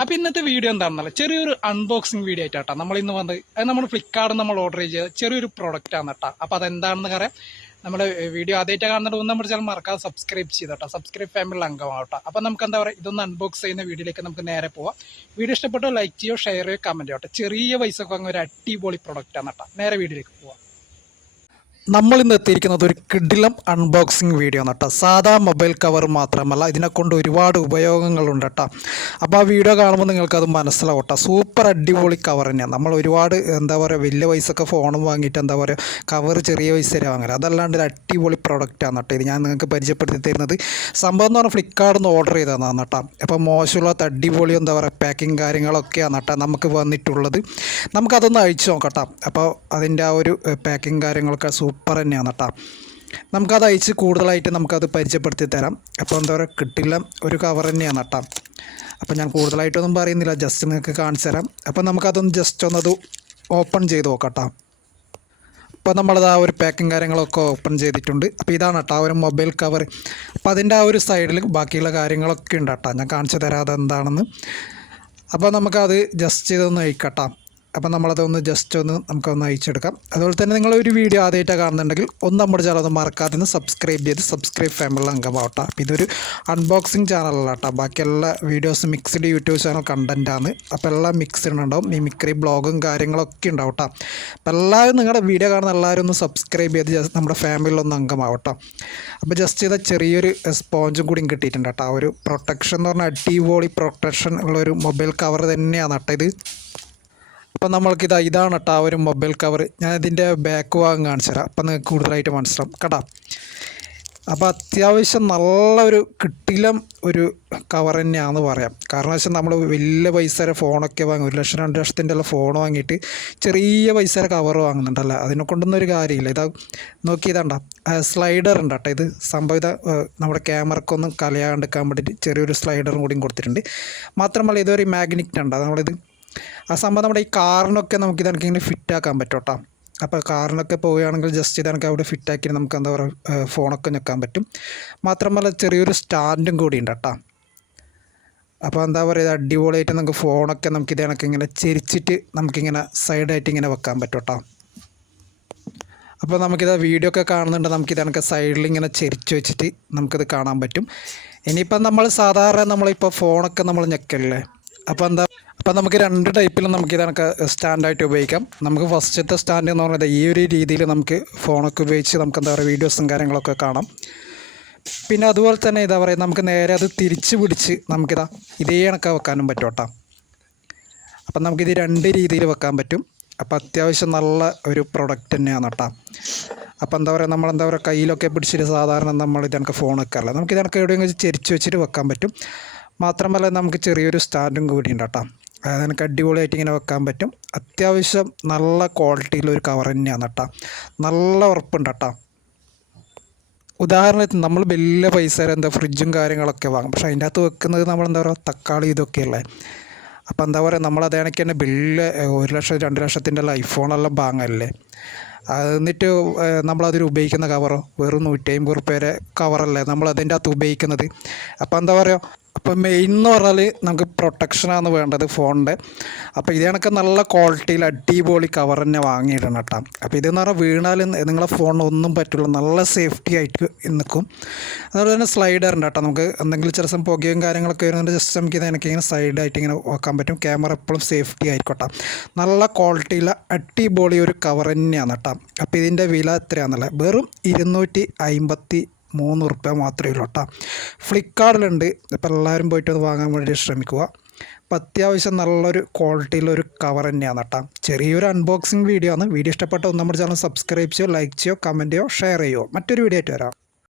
അപ്പൊ ഇന്നത്തെ വീഡിയോ എന്താണെന്നല്ല ചെറിയൊരു അൺബോക്സിംഗ് വീഡിയോ ആയിട്ടാ നമ്മൾ ഇന്ന് വന്നത് അത് നമ്മൾ ഫ്ലിപ്കാർട്ട് നമ്മൾ ഓർഡർ ചെയ്ത ചെറിയൊരു പ്രോഡക്റ്റ് ആണ് കേട്ടോ അപ്പൊ അതെന്താണെന്ന് പറയാം നമ്മുടെ വീഡിയോ ആദ്യമായിട്ട് കാണുന്നത് ഒന്ന് നമ്മുടെ മറക്കാതെ സബ്സ്ക്രൈബ് ചെയ്തോട്ടോ. സബ്സ്ക്രൈബ് ഫാമിലി അംഗമാവട്ടോ. അപ്പൊ നമുക്ക് എന്താ പറയുക ഇതൊന്ന് അൺബോക്സ് ചെയ്യുന്ന വീഡിയോയിലേക്ക് നമുക്ക് നേരെ പോവാം. വീഡിയോ ഇഷ്ടപ്പെട്ടോ ലൈക്ക് ചെയ്യോ ഷെയർ ചെയ്യോ കമന്റ് ചെയ്യോട്ടോ ചെറിയ ഒക്കെ വാങ്ങുന്ന ഒരു അടിപൊളി പ്രോഡക്റ്റ് ആണ് കേട്ടോ നേരെ വീഡിയോയിലേക്ക് പോവാം. നമ്മൾ ഇന്ന് എത്തിയിരിക്കുന്നത് ഒരു കിഡിലം അൺബോക്സിങ് വീഡിയോ ആണ് കേട്ടോ. സാധാ മൊബൈൽ കവർ മാത്രമല്ല ഇതിനെ കൊണ്ട് ഒരുപാട് ഉപയോഗങ്ങളുണ്ട് കേട്ടോ. അപ്പോൾ ആ വീഡിയോ കാണുമ്പോൾ നിങ്ങൾക്കത് മനസ്സിലാവും കേട്ടോ. സൂപ്പർ അടിപൊളി കവർ തന്നെയാണ്. നമ്മൾ ഒരുപാട് എന്താ പറയുക വലിയ പൈസക്ക് ഫോണും വാങ്ങിയിട്ട് എന്താ പറയുക കവർ ചെറിയ പൈസ വരെ വാങ്ങൽ അതല്ലാണ്ട് ഒരു അടിപൊളി പ്രൊഡക്റ്റാണ് കേട്ടോ ഇത്. ഞാൻ നിങ്ങൾക്ക് പരിചയപ്പെടുത്തി തരുന്നത്. സംഭവം എന്ന് പറഞ്ഞാൽ ഫ്ലിപ്കാർട്ടിൽ നിന്ന് ഓർഡർ ചെയ്തതാണ് കേട്ടോ. അപ്പോൾ മോശമില്ലാത്ത അടിപൊളി എന്താ പറയുക പാക്കിങ് കാര്യങ്ങളൊക്കെയാണ് കേട്ടോ നമുക്ക് വന്നിട്ടുള്ളത്. നമുക്കതൊന്ന് അഴിച്ചു നോക്കട്ടോ അപ്പോൾ അതിന്റെ ആ ഒരു പാക്കിങ് കാര്യങ്ങളൊക്കെ സൂപ്പർ തന്നെയാണ് കേട്ടോ. നമുക്കത് അയച്ച് കൂടുതലായിട്ട് നമുക്കത് പരിചയപ്പെടുത്തി തരാം. അപ്പോൾ എന്താ പറയുക കിട്ടില്ല ഒരു കവർ തന്നെയാണ് കേട്ടോ. അപ്പോൾ ഞാൻ കൂടുതലായിട്ടൊന്നും പറയുന്നില്ല ജസ്റ്റ് നിങ്ങൾക്ക് കാണിച്ചു തരാം. അപ്പോൾ നമുക്കതൊന്ന് ജസ്റ്റ് ഒന്നത് ഓപ്പൺ ചെയ്ത് നോക്കാം അപ്പോൾ നമ്മളത് ആ ഒരു പാക്കിങ് കാര്യങ്ങളൊക്കെ ഓപ്പൺ ചെയ്തിട്ടുണ്ട്. അപ്പോൾ ഇതാണ് കേട്ടോ ആ ഒരു മൊബൈൽ കവർ അപ്പോൾ അതിന്റെ ആ ഒരു സൈഡിൽ ബാക്കിയുള്ള കാര്യങ്ങളൊക്കെ ഉണ്ട് കേട്ടോ. ഞാൻ കാണിച്ചു തരാം അതെന്താണെന്ന്. അപ്പോൾ നമുക്കത് ജസ്റ്റ് ഇതൊന്ന് അയക്കട്ടാം അപ്പം നമ്മളതൊന്ന് ജസ്റ്റ് ഒന്ന് നമുക്കൊന്ന് അയച്ചെടുക്കാം. അതുപോലെ തന്നെ നിങ്ങൾ ഒരു വീഡിയോ ആദ്യമായിട്ടാണ് കാണുന്നുണ്ടെങ്കിൽ ഒന്ന് നമ്മുടെ ചാനൽ ഒന്ന് മറക്കാതെ ഒന്ന് സബ്സ്ക്രൈബ് ചെയ്ത് സബ്സ്ക്രൈബ് ഫാമിലി അംഗമാവട്ടെ. അപ്പോൾ ഇതൊരു അൺബോക്സിങ് ചാനലല്ല കേട്ടോ. ബാക്കി എല്ലാ വീഡിയോസും മിക്സ്ഡ് യൂട്യൂബ് ചാനൽ കണ്ടന്റാണ് അപ്പോൾ എല്ലാം മിക്സ്ഡ് ഉണ്ടാവും. മിമിക്രി ബ്ലോഗും കാര്യങ്ങളൊക്കെ ഉണ്ടാവും കേട്ടോ. അപ്പോൾ എല്ലാവരും നിങ്ങളുടെ വീഡിയോ കാണുന്ന എല്ലാവരും ഒന്ന് സബ്സ്ക്രൈബ് ചെയ്ത് ജസ്റ്റ് നമ്മുടെ ഫാമിലിയിലൊന്ന് അംഗമാവട്ടെ. അപ്പോൾ ജസ്റ്റ് ചെയ്ത ചെറിയൊരു സ്പോഞ്ചും കൂടി കിട്ടിയിട്ടുണ്ട് കേട്ടോ. ആ ഒരു പ്രൊട്ടക്ഷൻ എന്ന് പറഞ്ഞാൽ അടിപൊളി പ്രൊട്ടക്ഷൻ ഉള്ള ഒരു മൊബൈൽ കവർ തന്നെയാണ് കേട്ടോ ഇത്. അപ്പം നമ്മൾക്കിതാ ഇതാണ് കേട്ടോ ആ ഒരു മൊബൈൽ കവർ ഞാൻ ഇതിന്റെ ബാക്ക് ഭാഗം കാണിച്ചു തരാം. അപ്പം നിങ്ങൾക്ക് കൂടുതലായിട്ട് മനസ്സിലാവും. കേട്ടോ? അപ്പോൾ അത്യാവശ്യം നല്ല ഒരു കിട്ടിലം ഒരു കവർ തന്നെയാണെന്ന് പറയാം. കാരണം വെച്ചാൽ നമ്മൾ വലിയ പൈസയുടെ ഫോണൊക്കെ വാങ്ങും ഒരു ലക്ഷം രണ്ട് ലക്ഷത്തിന്റെ ഉള്ള ഫോൺ വാങ്ങിയിട്ട് ചെറിയ പൈസയുടെ കവർ വാങ്ങുന്നുണ്ടല്ലോ. അതിനെ കൊണ്ടൊന്നും ഒരു കാര്യമില്ല. ഇതാ നോക്കി ഇതാണ്ട സ്ലൈഡർ ഉണ്ട് കേട്ടോ ഇത്. സംഭവം ഇതാ നമ്മുടെ ക്യാമറക്കൊന്നും കലയാണ്ടിക്കാൻ വേണ്ടിയിട്ട് ചെറിയൊരു സ്ലൈഡറും കൂടിയും കൊടുത്തിട്ടുണ്ട്. മാത്രമല്ല ഇതൊരു മാഗ്നറ്റ് ഉണ്ട്. നമ്മളിത് ആ സംഭവം നമ്മുടെ ഈ കാറിനൊക്കെ നമുക്ക് ഇതെനിക്ക് ഇങ്ങനെ ഫിറ്റാക്കാൻ പറ്റും കേട്ടോ അപ്പോൾ കാറിനൊക്കെ പോവുകയാണെങ്കിൽ ജസ്റ്റ് ഇതെനിക്ക് അവിടെ ഫിറ്റാക്കി നമുക്ക് എന്താ പറയുക ഫോണൊക്കെ ഞെക്കാൻ പറ്റും. മാത്രമല്ല ചെറിയൊരു സ്റ്റാൻഡും കൂടി ഉണ്ട് കേട്ടോ അപ്പോൾ എന്താ പറയുക അടിപൊളിയായിട്ട് നമുക്ക് ഫോണൊക്കെ നമുക്ക് ഇതേണൊക്കെ ഇങ്ങനെ ചെരിച്ചിട്ട് നമുക്കിങ്ങനെ സൈഡായിട്ട് ഇങ്ങനെ വെക്കാൻ പറ്റും കേട്ടോ അപ്പോൾ നമുക്കിത് വീഡിയോ ഒക്കെ കാണുന്നുണ്ട്. നമുക്കിത് കണക്ക് സൈഡിൽ ഇങ്ങനെ ചെരിച്ച് വെച്ചിട്ട് നമുക്കിത് കാണാൻ പറ്റും. ഇനിയിപ്പം നമ്മൾ സാധാരണ നമ്മളിപ്പോൾ ഫോണൊക്കെ നമ്മൾ ഞെക്കല്ലേ അപ്പോൾ എന്താ അപ്പോൾ നമുക്ക് രണ്ട് ടൈപ്പിലും നമുക്ക് ഇതൊക്കെ സ്റ്റാൻഡായിട്ട് ഉപയോഗിക്കാം. നമുക്ക് ഫസ്റ്റത്തെ സ്റ്റാൻഡ് എന്ന് പറഞ്ഞാൽ ഈ ഒരു രീതിയിൽ നമുക്ക് ഫോണൊക്കെ ഉപയോഗിച്ച് നമുക്ക് എന്താ പറയുക വീഡിയോസും കാര്യങ്ങളൊക്കെ കാണാം. പിന്നെ അതുപോലെ തന്നെ ഇതാ പറയുക നമുക്ക് നേരെ അത് തിരിച്ച് പിടിച്ച് നമുക്കിതാ ഇതേ കണക്ക് വെക്കാനും പറ്റും കേട്ടോ അപ്പം നമുക്കിത് രണ്ട് രീതിയിൽ വെക്കാൻ പറ്റും. അപ്പോൾ അത്യാവശ്യം നല്ല ഒരു പ്രൊഡക്റ്റ് തന്നെയാണ് കേട്ടോ അപ്പോൾ എന്താ പറയുക നമ്മളെന്താ പറയുക കയ്യിലൊക്കെ പിടിച്ചിട്ട് സാധാരണ നമ്മൾ ഇതണക്ക് ഫോൺ വെക്കാറില്ല. നമുക്ക് ഇതണക്ക് എവിടെയെങ്കിലും ചെരിച്ച് വെച്ചിട്ട് വെക്കാൻ പറ്റും. മാത്രമല്ല നമുക്ക് ചെറിയൊരു സ്റ്റാൻഡും കൂടി ഉണ്ട് കേട്ടോ. അതായത് എനിക്ക് അടിപൊളിയായിട്ട് ഇങ്ങനെ വെക്കാൻ പറ്റും. അത്യാവശ്യം നല്ല ക്വാളിറ്റിയിലൊരു കവർ തന്നെയാണ് കേട്ടോ. നല്ല ഉറപ്പുണ്ട് കേട്ടോ. ഉദാഹരണത്തിന് നമ്മൾ വലിയ പൈസ എന്താ ഫ്രിഡ്ജും കാര്യങ്ങളൊക്കെ വാങ്ങും. പക്ഷേ അതിന്റെ അകത്ത് വെക്കുന്നത് നമ്മൾ എന്താ പറയുക? തക്കാളി ഇതൊക്കെയല്ലേ അപ്പോൾ എന്താ പറയുക? നമ്മൾ അതേണക്ക് തന്നെ വലിയ ഒരു ലക്ഷം രണ്ട് ലക്ഷത്തിന്റെ ഐഫോണെല്ലാം വാങ്ങല്ലേ? എന്നിട്ട് നമ്മളതിൽ ഉപയോഗിക്കുന്ന കവറോ വെറും നൂറ്റി അമ്പത് റുപ്യയുടെ കവറല്ലേ നമ്മൾ അതിന്റെ അകത്ത് ഉപയോഗിക്കുന്നത്? അപ്പോൾ എന്താ പറയുക? അപ്പോൾ മെയിൻ എന്ന് പറഞ്ഞാൽ നമുക്ക് പ്രൊട്ടക്ഷനാണ് വേണ്ടത് ഫോണിന്റെ അപ്പോൾ ഇത് കണക്ക് നല്ല ക്വാളിറ്റിയിൽ അടിപൊളി കവർ തന്നെ വാങ്ങിയിടണം കേട്ടോ അപ്പോൾ ഇതെന്ന് പറഞ്ഞാൽ വീണാൽ നിങ്ങളെ ഫോണിന് ഒന്നും പറ്റില്ല നല്ല സേഫ്റ്റി ആയിട്ട് നിൽക്കും അതുപോലെ തന്നെ സ്ലൈഡർ ഉണ്ട് കേട്ടോ നമുക്ക് എന്തെങ്കിലും ചില സമയം പുകയും കാര്യങ്ങളൊക്കെ വരുന്നുണ്ട് ജസ്റ്റ് നമുക്ക് ഇത് എനിക്ക് ഇങ്ങനെ സൈഡായിട്ട് ഇങ്ങനെ വെക്കാൻ പറ്റും. ക്യാമറ എപ്പോഴും സേഫ്റ്റി ആയിക്കോട്ടെ നല്ല ക്വാളിറ്റിയിൽ അടിപൊളി ഒരു കവർ തന്നെയാണ് കേട്ടോ അപ്പോൾ ഇതിന്റെ വില എത്രയാണെന്നല്ലേ വെറും ഇരുന്നൂറ്റി അമ്പത്തി മൂന്ന് റുപ്യ മാത്രമേ ഉള്ളൂ കേട്ടോ. ഫ്ലിപ്കാർട്ടിലുണ്ട്. അപ്പോൾ എല്ലാവരും പോയിട്ട് അത് വാങ്ങാൻ വേണ്ടി ശ്രമിക്കുക. അപ്പം അത്യാവശ്യം നല്ലൊരു ക്വാളിറ്റിയിലൊരു കവർ തന്നെയാണ് കേട്ടോ. ചെറിയൊരു അൺബോക്സിങ് വീഡിയോ ആണ്. വീഡിയോ ഇഷ്ടപ്പെട്ട ഒന്ന് നമ്മുടെ ചാനൽ സബ്സ്ക്രൈബ് ചെയ്യുക ലൈക്ക് ചെയ്യുക കമന്റ് ചെയ്യുക ഷെയർ ചെയ്യുക മറ്റൊരു വീഡിയോ ആയിട്ട് വരാം.